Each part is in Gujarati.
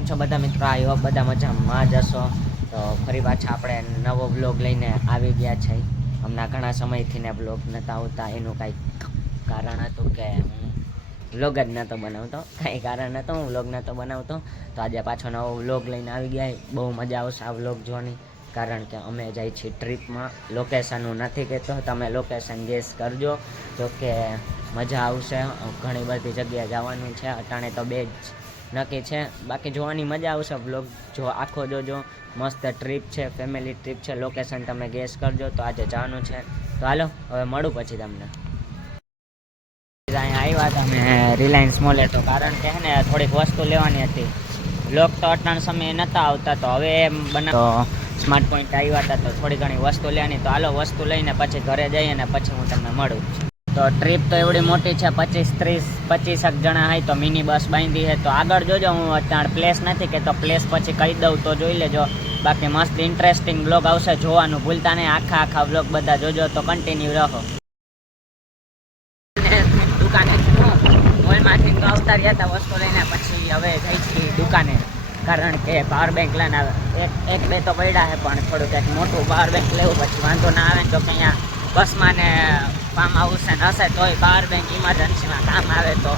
કેમ છો બધા મિત્રો? આઈ હોપ બધા મજામાં જ હશો. તો ફરી પાછા આપણે નવો બ્લોગ લઈને આવી ગયા છે. હમણાં ઘણા સમયથી ને બ્લોગ નહોતા આવતા, એનું કાંઈક કારણ હતું કે હું વ્લોગ જ નહોતો બનાવતો. કાંઈ કારણ નહોતો, હું વ્લોગ નહોતો બનાવતો. તો આજે પાછો નવો વ્લોગ લઈને આવી ગયા. બહુ મજા આવશે આ વ્લોગ જોવાની, કારણ કે અમે જઈએ છીએ ટ્રીપમાં. લોકેશન હું નથી કહેતો, તમે લોકેશન ગેસ કરજો. જો કે મજા આવશે, ઘણી બધી જગ્યાએ જવાનું છે. અટાણે તો બે જ નક્કી છે, બાકી જોવાની મજા આવશે. વ્લોગ જો આખો જોજો, મસ્ત ટ્રીપ છે, ફેમિલી ટ્રીપ છે. લોકેશન તમે ગેસ કરજો. તો આજે જવાનું છે, તો હાલો હવે મળું પછી તમને. અહીંયા આવ્યા હતા અમે રિલાયન્સ મોલે, તો કારણ કે હે ને થોડીક વસ્તુ લેવાની હતી. વ્લોગ તો અટાણ સમયે નહોતા આવતા, તો હવે તો સ્માર્ટ પોઈન્ટ આવ્યા હતા, તો થોડી ઘણી વસ્તુ લેવાની. તો હાલો વસ્તુ લઈને પછી ઘરે જઈએ ને પછી હું તમને મળું. તો ટ્રીપ તો એવડી મોટી છે, 25-30 જણા હોય. તો મિની બસ બાંધી છે. તો આગળ જોજો, હું અત્યારે પ્લેસ નથી કે તો પ્લેસ પછી કહી દઉં તો જોઈ લેજો. બાકી મસ્ત ઇન્ટરેસ્ટિંગ બ્લોગ આવશે, જોવાનું ભૂલતા નહીં. આખા બ્લોગ બધા જોજો, તો કન્ટિન્યુ રહો. દુકાને મોલમાંથી તો આવતા રહ્યા હતા વસ્તુ લઈને, પછી હવે જઈ છીએ દુકાને, કારણ કે પાવર બેંક લઈને આવે. એક બે તો પડ્યા છે, પણ થોડુંક એક મોટું પાવર બેંક લેવું પછી વાંધો ના આવે. તો કે અહીંયા બસમાં ને ફાર્મ હાઉસ ને હશે તોય પાવર બેંક ઇમરજન્સીમાં કામ આવે. તો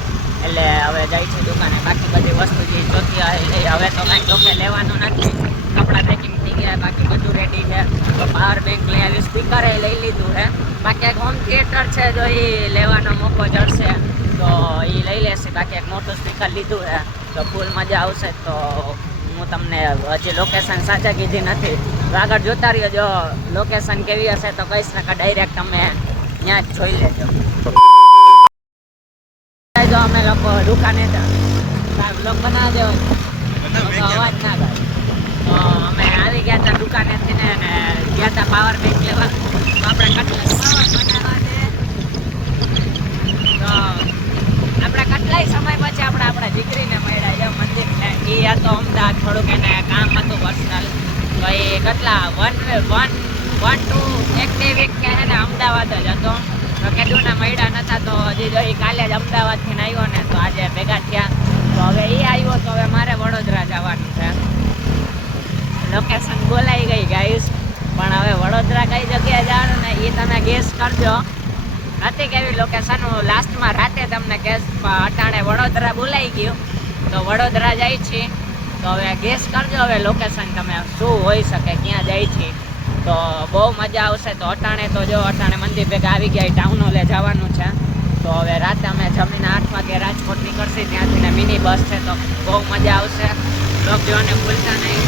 એટલે હવે જાય છે દુકાને. બાકી બધી વસ્તુ જે જોતી હોય હવે તો કાંઈ જોકે લેવાનું નથી. કપડાં પેકિંગ થઈ ગયા, બાકી બધું રેડી છે. તો પાવર બેંક લઈ આવી, સ્પીકરે લઈ લીધું છે. બાકી એક હોમ થિયેટર છે, જો એ લેવાનો મોકો જડશે તો એ લઈ લેશે. બાકી એક મોટું સ્પીકર લીધું છે, તો ફૂલ મજા આવશે. તો હું તમને હજી લોકેશન સાચા કીધી નથી, આગળ જોતા રહ્યો. જો લોકેશન કેવી હશે તો કહીશ ને કે ડાયરેક્ટ તમે ત્યાં જ જોઈ લેજો. જો અમે લોકો દુકાને બ્લોગ બનાવવા જેવો અવાજ ના થાય. તો અમે આવી ગયા હતા દુકાનેથી ને ગયા હતા પાવર બેંક લેવા. તો આપણે કેટલાય પાવર બનાવવા છે. તો આપણે કેટલાય સમય પછી આપણા દીકરીને મળ્યા છે મંદિર ને. એ હતો અમદાવાદ, થોડુંક એને કામ હતું પર્સનલ. તો એ કેટલા 1-2 વીક કે છે ને અમદાવાદ જ હતો. તો કીધું ને મળ્યા નતા, તો હજી જો એ કાલે જ અમદાવાદથી આવ્યો ને, તો આજે ભેગા થયા. તો હવે એ આવ્યો, તો હવે મારે વડોદરા જવાનું છે. લોકેશન બોલાઈ ગઈ ગાઈસ, પણ હવે વડોદરા કઈ જગ્યાએ જવાનું ને એ તમે ગેસ કરજો. નથી કેવી લોકેશન, હું લાસ્ટમાં રાતે તમને ગેસ. અટાણે વડોદરા બોલાઈ ગયું, તો વડોદરા જાય છે. તો હવે ગેસ કરજો હવે લોકેશન તમે શું હોઈ શકે, ક્યાં જાય છે. તો બહુ મજા આવશે. તો અટાણે તો જો અટાણે મંદિર ભેગા આવી ગયા, ટાઉન હોલે જવાનું છે. તો હવે રાતે અમે જમીને 8 વાગે રાજકોટ નીકળશે. ત્યાંથી મિની બસ છે, તો બહુ મજા આવશે. લોક જોવાને ભૂલતા નહીં.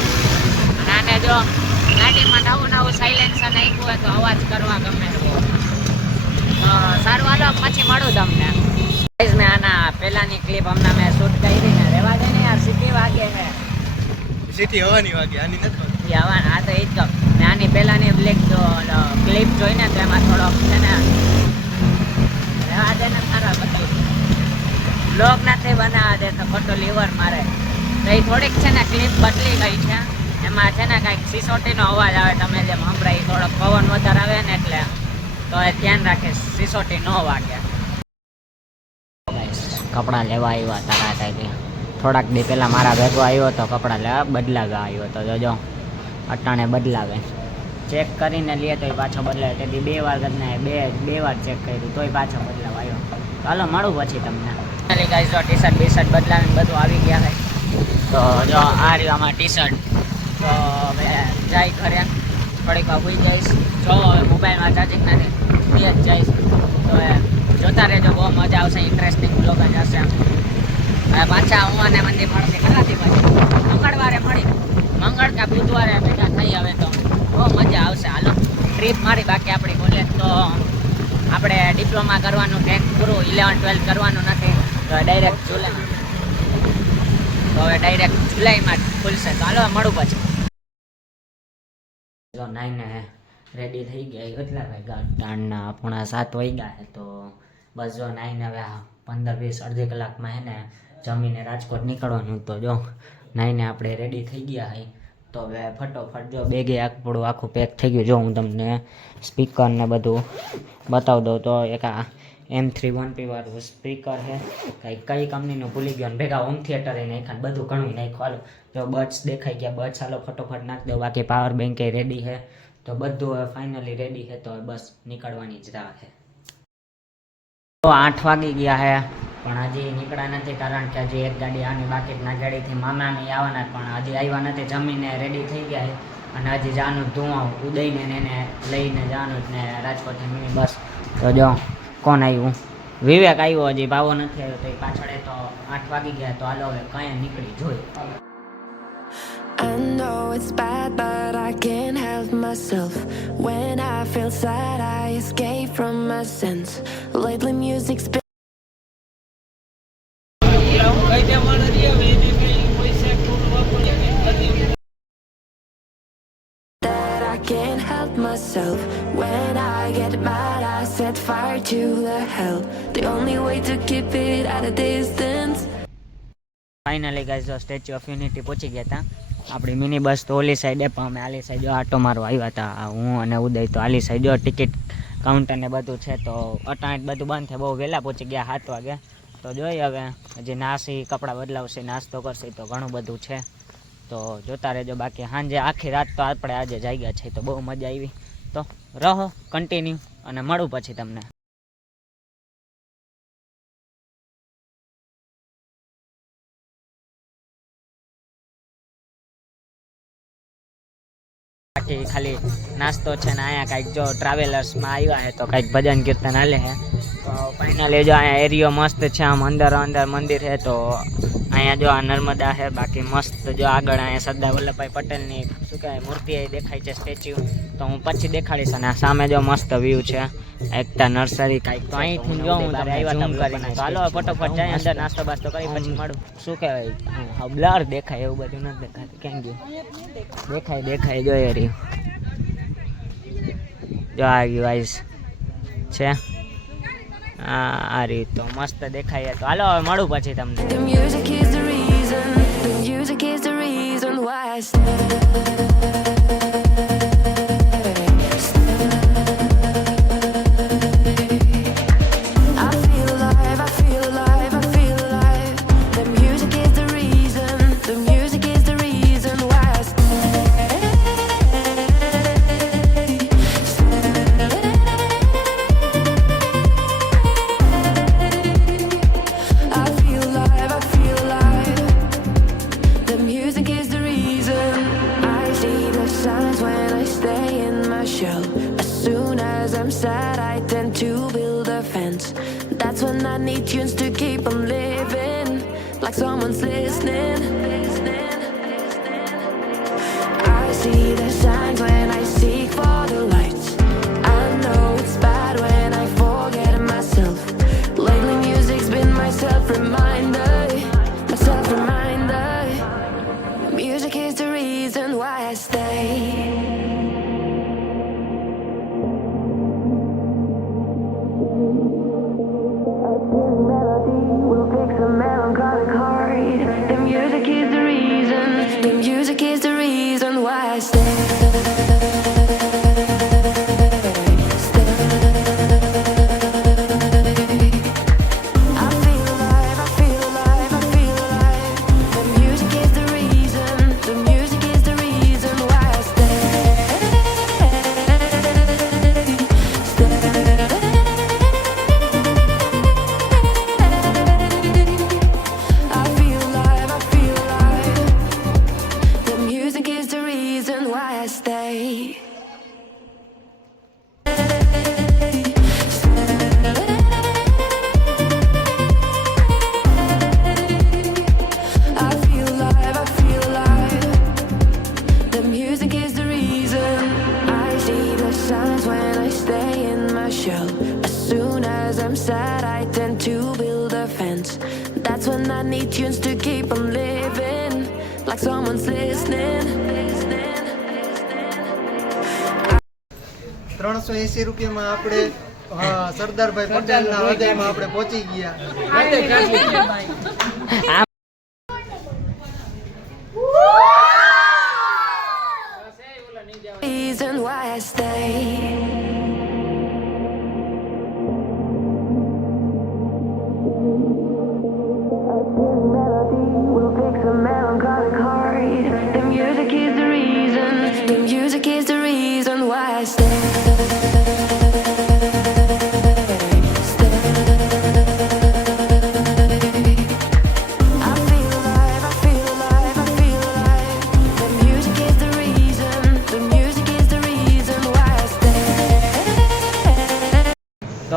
અને જો ગાડીમાં નવું સાયલેન્સર નાખ્યું હોય તો અવાજ કરવા ગમે. સારું હાલો પછી મળું તમને. મેં આના પહેલાની ક્લિપ હમણાં મેં શૂટ કરી ને, રેવા દે ને યાર, સીટી વાગે છે. સીટી હવાની વાગે, આની નથી હવાની. હા તો એ જ તો મેં આની પહેલાની ક્લિપ જોઈને તો એમાં થોડોક છે ને રેવા દે ને સારા બતાવી. બ્લોગ નથી બનાવવા દે તો ખોટો લીવર મારે. તો એ થોડીક છે ને ક્લિપ બદલી ગઈ છે. એમાં છે ને કાંઈક સિસોટીનો અવાજ આવે, તમે જેમ સંભળાય. થોડોક પવન વધારે આવે ને એટલે તો એ ધ્યાન રાખે સિસોટી ન વાગે. કપડાં લેવા આવ્યા તારાથી. થોડાક દી પહેલાં મારા ભેગો આવ્યો હતો કપડાં લેવા, બદલાવા આવ્યો હતો. જોજો અટાણે બદલાવે, ચેક કરીને લઈએ તોય પાછો બદલાવે. તેથી 2 વાર કરીને બે વાર ચેક કર્યું તોય પાછો બદલાવ આવ્યો. ચાલો મળું પછી તમને. ગાઈસ જો ટી-શર્ટ બીશર્ટ બદલાવીને બધું આવી ગયા છે. તો જો આ રહ્યું આમાં ટી-શર્ટ. તો હવે જાય ઘરે, થોડીક વાર હોઈ જઈશ. જો હવે મોબાઈલમાં ચાર્જિંગ નથી, એ જ જઈશ. તો હવે જોતા રહેજો, બહુ મજા આવશે. ઇન્ટરેસ્ટિંગ બ્લોગ જ હશે. હવે પાછા હું અને મંદિર મળશે કેટલાથી પછી મંગળવારે મળી, મંગળ કે બુધવારે ભેગા થઈ. હવે તો બહુ મજા આવશે. હાલો ટ્રીપ મારી. બાકી આપણી કોલેજ તો આપણે ડિપ્લોમા કરવાનું, 10th પૂરું, 11-12 કરવાનું નથી. તો ડાયરેક્ટ જુલાઈમાં, તો હવે ડાયરેક્ટ જુલાઈમાં ખુલશે. તો હાલો મળું પછી. જો નાઈને રેડી થઈ ગયા. એટલા વાગ્યા ટાણના 7:30 વાગ્યા છે. તો બસ જો નાઈને હવે 15-20 અડધી કલાકમાં હે ને જમીને રાજકોટ નીકળવાનું. તો જો નાઈને આપણે રેડી થઈ ગયા હોય. તો હવે ફટોફટ જો બેગે આપણું આખું પેક થઈ ગયું. જો હું તમને સ્પીકર ને બધું બતાવી દઉં. તો એક M3 1P વાળું સ્પીકર છે, કઈ કંપનીનું ભૂલી ગયો ને ભેગા હોમ થિયેટર એ નાખ્યા બધું ઘણું નાખ્યું. હાલો જો બડ્સ દેખાઈ ગયા, બડ્સ હાલો ફટોફટ નાખી દો. બાકી પાવર બેંક એ રેડી છે, તો બધું હવે ફાઇનલી રેડી છે. તો બસ નીકળવાની જ રાહ છે. તો 8 વાગી ગયા છે પણ હજી નીકળ્યા નથી, કારણ કે હજી એક ગાડી આની બાકી ના ગાડીથી મામાની આવવાના પણ હજી આવ્યા નથી. જમીને રેડી થઈ ગયા છે અને હજી જવાનું ધુઆ ઉદયને એને લઈને જવાનું ને રાજકોટથી મિની બસ. તો જો કોણ આવ્યું, વિવેક આવ્યો, હજી ભાવો નથી આવ્યો. તો એ પાછળ તો 8 વાગી ગયા. તો હાલો હવે કયા નીકળી જોઈ. I know it's bad, but I can't help myself. When I feel sad, I escape from my sense. Lately music's been that I can't help myself. When I get mad, I set fire to the hell. The only way to keep it at a distance. Finally guys જો સ્ટેચ્યુ ઓફ યુનિટી પહોંચી ગયા હતા. આપણી મિની બસ તો ઓલી સાઈડે પણ અમે આલી સાઈડ આટો મારવા આવ્યા હતા, હું અને ઉદય. તો આલી સાઈડ જો ટિકિટ કાઉન્ટર ને બધું છે. તો અટાણે બધું બંધ છે, બહુ વહેલા પહોંચી ગયા 7 વાગે. તો જોઈએ હવે હજી નાસી કપડાં બદલાવશે, નાસ્તો કરશે, તો ઘણું બધું છે. તો જોતા રહેજો. બાકી સાંજે આખી રાત તો આપણે આજે જાગ્યા છે, તો બહુ મજા આવી. તો રહો કન્ટિન્યુ અને મળું પછી તમને. બાકી ખાલી નાસ્તો છે ને અહીંયા કાંઈક જો ટ્રાવેલર્સમાં આવ્યા છે તો કાંઈક ભજન કીર્તન હાલે છે. તો ફાઇનલી જો અહીંયા એરિયો મસ્ત છે, આમ અંદર મંદિર છે. તો અહીંયા જો આ નર્મદા છે. બાકી મસ્ત જો આગળ અહીંયા સરદાર વલ્લભભાઈ પટેલની શું કહેવાય મૂર્તિ અહીં દેખાય છે, સ્ટેચ્યુ. તો હું પછી દેખાડીશ. અને સામે જો મસ્ત વ્યૂ છે, એકતા નર્સરી કાંઈક. તો અહીંથી જો હું તમને ઝૂમ કરીને ચાલો ફટોફટ જાય અંદર, નાસ્તો બાસ્તો કરી પછી મળું. શું કહેવાય બ્લર દેખાય, એવું બધું નથી દેખાતું. કેમ ગયું દેખાય જોઈએ રહ્યું. જો આ ગયું આઈસ છે આ રીત. તો મસ્ત દેખાય. તો હાલો હવે મળું પછી તમને. The music is the reason. The music is the reason why I stay. I feel alive. I feel alive. I feel alive. The music is the reason. The music is the reason why I stay. I feel alive. I feel alive. The music is the reason. I see the signs when I stay in my shell. As soon as I'm sad, I tend to build a fence. That's when I need tunes to keep on living, like someone's listening. I see the signs when I seek for the lights. I know it's bad when I forget myself. Lately music's been my self-reminder, my self-reminder. Music is the reason why I stay. Melody will fix a melancholic heart. The music is the reason. The music is the reason why I stay. I feel alive. I feel alive. I feel alive. The music is the reason. The music is the reason why I stay. I feel alive. I feel alive. The music is the reason why I stay. I feel alive. I feel alive. The music is the reason. I see the signs when I stay in my shell. As soon as I'm sad, I tend to build a fence. That's when I need tunes to keep on living, like someone's listening. 380 રૂપિયામાં આપણે સરદારભાઈ પટેલના હૃદયમાં આપણે પહોંચી ગયા. Reason why I stay.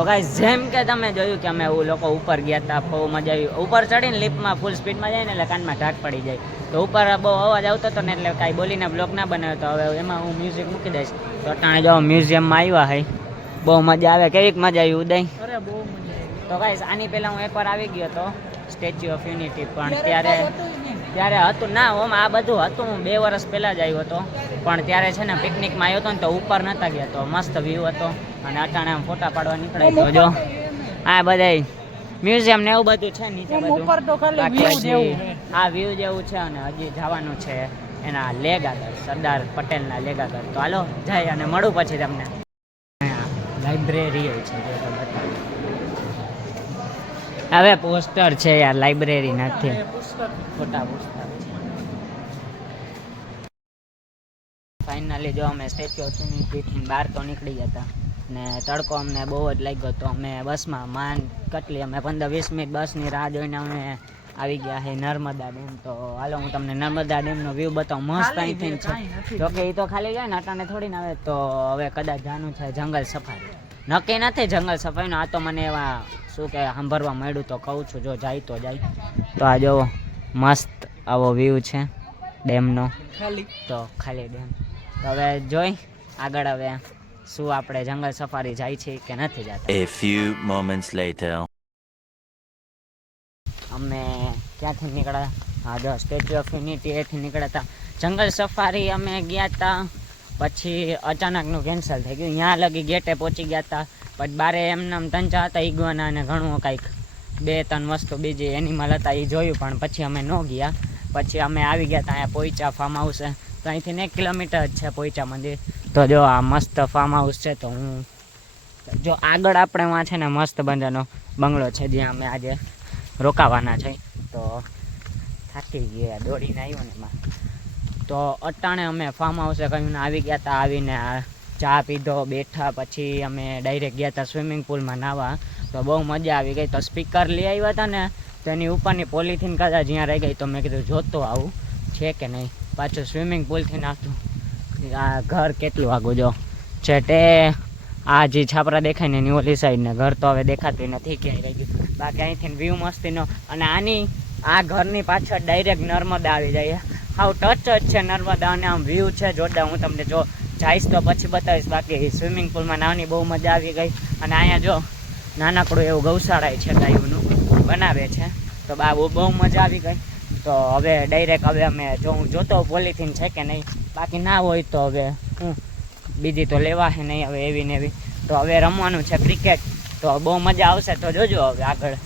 Guys જેમ કે તમે જોયું કે અમે એવું લોકો ઉપર ગયા હતા, બહુ મજા આવી. ઉપર ચડીને લિફ્ટમાં ફૂલ સ્પીડમાં જાય ને એટલે કાનમાં ઢાક પડી જાય. તો ઉપર બહુ અવાજ આવતો હતો ને એટલે કાંઈ બોલીને બ્લોગ ના બનાવ્યો. તો હવે એમાં હું મ્યુઝિક મૂકી દઈશ. તો અટાણે જો મ્યુઝિયમમાં આવ્યા હે, બહુ મજા આવે. કેવીક મજા આવી ઉદય? અરે બહુ મજા આવી. તો ગાઈસ આની પહેલાં હું એકવાર આવી ગયો હતો સ્ટેચ્યુ ઓફ યુનિટી, પણ ત્યારે હતું ના ઓમ આ બધું હતું. હું 2 વર્ષ પહેલાં જ આવ્યો હતો, પણ ત્યારે છે ને પિકનિકમાં આવ્યો હતો ને તો ઉપર નહોતા ગયા. તો મસ્ત વ્યૂ હતો અને અટાણે આમ ફોટા પાડવા નીકળાય. તો જો આ બધાય મ્યુઝિયમ ને એવું બધું છે નીચે બધું. બાકી હજી આ વ્યૂ જેવું છે અને હજી જવાનું છે એના લેગ આગળ, સરદાર પટેલના લેગ આગળ. તો હાલો જાય અને મળું પછી તમને. લાઇબ્રેરી છે જો તો બતાવું. હવે પોસ્ટર છે યાર, લાઇબ્રેરી નથી, ખોટા પુસ્તક છે. ફાઇનલી જો અમે સ્ટેચ્યુ ઓફ યુનિટીથી બહાર તો નીકળી ગયા હતા ને તડકો અમને બહુ જ લાગ્યો. તો અમે બસમાં કેટલી અમે 15-20 મિનિટ બસની રાહ જોઈને અમે આવી ગયા છે નર્મદા ડેમ. તો હાલો હું તમને નર્મદા ડેમનો વ્યૂ બતાવું. મસ્ત અહીંથી છે. જોકે એ તો ખાલી જાય ને અટાણે થોડી ના આવે. તો હવે કદાચ જવાનું છે જંગલ સફારી. નક્કી નથી જંગલ સફારીનો, આ તો મને એવા શું કે સાંભળવા મળ્યું તો કહું છું, જો જાય તો જાય. તો આ જો મસ્ત આવો વ્યૂ છે ડેમનો, ખાલી ડેમ. તો હવે જોઈ આગળ હવે શું આપણે જંગલ સફારી જાય છે કે નથી જતા. A few moments later. અમે ક્યાંથી નીકળ્યા? હા જો સ્ટેચ્યુ ઓફ યુનિટી એથી નીકળ્યા હતા. જંગલ સફારી અમે ગયા હતા, પછી અચાનકનું કેન્સલ થઈ ગયું. ત્યાં લગી ગેટે પહોંચી ગયા હતા, પછી બારે એમને તંચા હતા ઈગવાના અને ઘણું કાંઈક 2-3 વસ્તુ બીજી એનિમલ હતા એ જોયું, પણ પછી અમે ન ગયા. પછી અમે આવી ગયા હતા અહીંયા પોઈચા ફાર્મ હાઉસ. તો અહીંથી 1 કિલોમીટર જ છે પોઈચા મંદિર. તો જો આ મસ્ત ફાર્મ હાઉસ છે. તો હું જો આગળ આપણે વાં છે ને મસ્ત બંધાનો બંગલો છે જ્યાં અમે આજે રોકાવાના છે. તો થાકી ગયા દોડીને આવ્યો ને એમાં. તો અટાણે અમે ફાર્મ હાઉસે કહ્યું ને આવી ગયા હતા. આવીને ચા પીધો, બેઠા, પછી અમે ડાયરેક્ટ ગયા હતા સ્વિમિંગ પુલમાં નાહવા. તો બહુ મજા આવી ગઈ. તો સ્પીકર લઈ આવ્યા હતા ને તો એની ઉપરની પોલિથીન કદાચ જ્યાં રહી ગઈ. તો મેં કીધું જોતો આવું છે કે નહીં. પાછું સ્વિમિંગ પુલથી નાખતું. આ ઘર કેટલું આગું જો છે તે આ જે છાપરા દેખાય ને એની ઓલી સાઈડ ને ઘર તો હવે દેખાતું નથી ક્યાંય રહી ગયું. બાકી અહીંથી વ્યૂ મસ્તીનો. અને આ ઘરની પાછળ ડાયરેક્ટ નર્મદા આવી જાય. હાવ ટચ જ છે નર્મદા અને આમ વ્યૂ છે જોરદાર. હું તમને જો જઈશ તો પછી બતાવીશ. બાકી સ્વિમિંગ પુલમાં નાહવાની બહુ મજા આવી ગઈ. અને અહીંયા જો નાનકડું એવું ગૌશાળા છે ગાયોનું બનાવે છે. તો બહુ મજા આવી ગઈ. તો હવે ડાયરેક્ટ હવે અમે હું જોતો પોલિથીન છે કે નહીં, બાકી ના હોય તો હવે બીજી તો લેવા છે નહીં હવે એવી ને એવી. તો હવે રમવાનું છે ક્રિકેટ. તો બહુ મજા આવશે. તો જોજો હવે આગળ